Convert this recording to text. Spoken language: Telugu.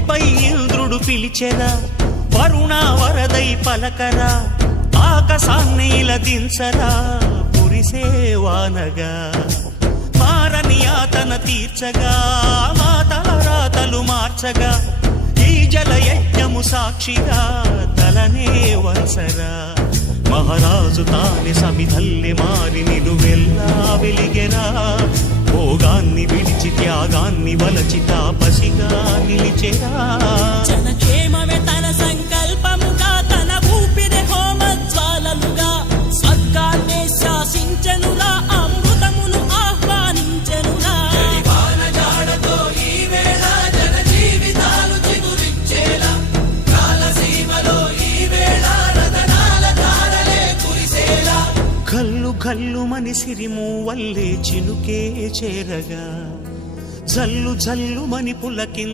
భూమిపై ఇంద్రుడు పిలిచెరా, వరుణ వరదై పలకరా, ఆకాశాన్ని దించరా, కురిసేవానగా మారని యాతన తీర్చగా, మాతల రాతలు మార్చగా, ఈ జలయజ్ఞము సాక్షిగా తలనే వంచరా. మహారాజు తానే సమిధల్లి మారి నిలువెల్లా వెలిగెరా, భోగాన్ని విడిచి త్యాగాన్ని వలచి తాపసిగా నిలిచెరా. జనక్షేమమే తన సంకల్పముగా, తన ఊపిరి హోమజ్వాలలుగా, స్వర్గాన్నే శాసించెనురా, అమృతమును ఆహ్వానించెనురా. కల్లు కల్లు మని సిరిము వల్లే చినుకే చేరగా, జల్లు జల్లు మని పులకి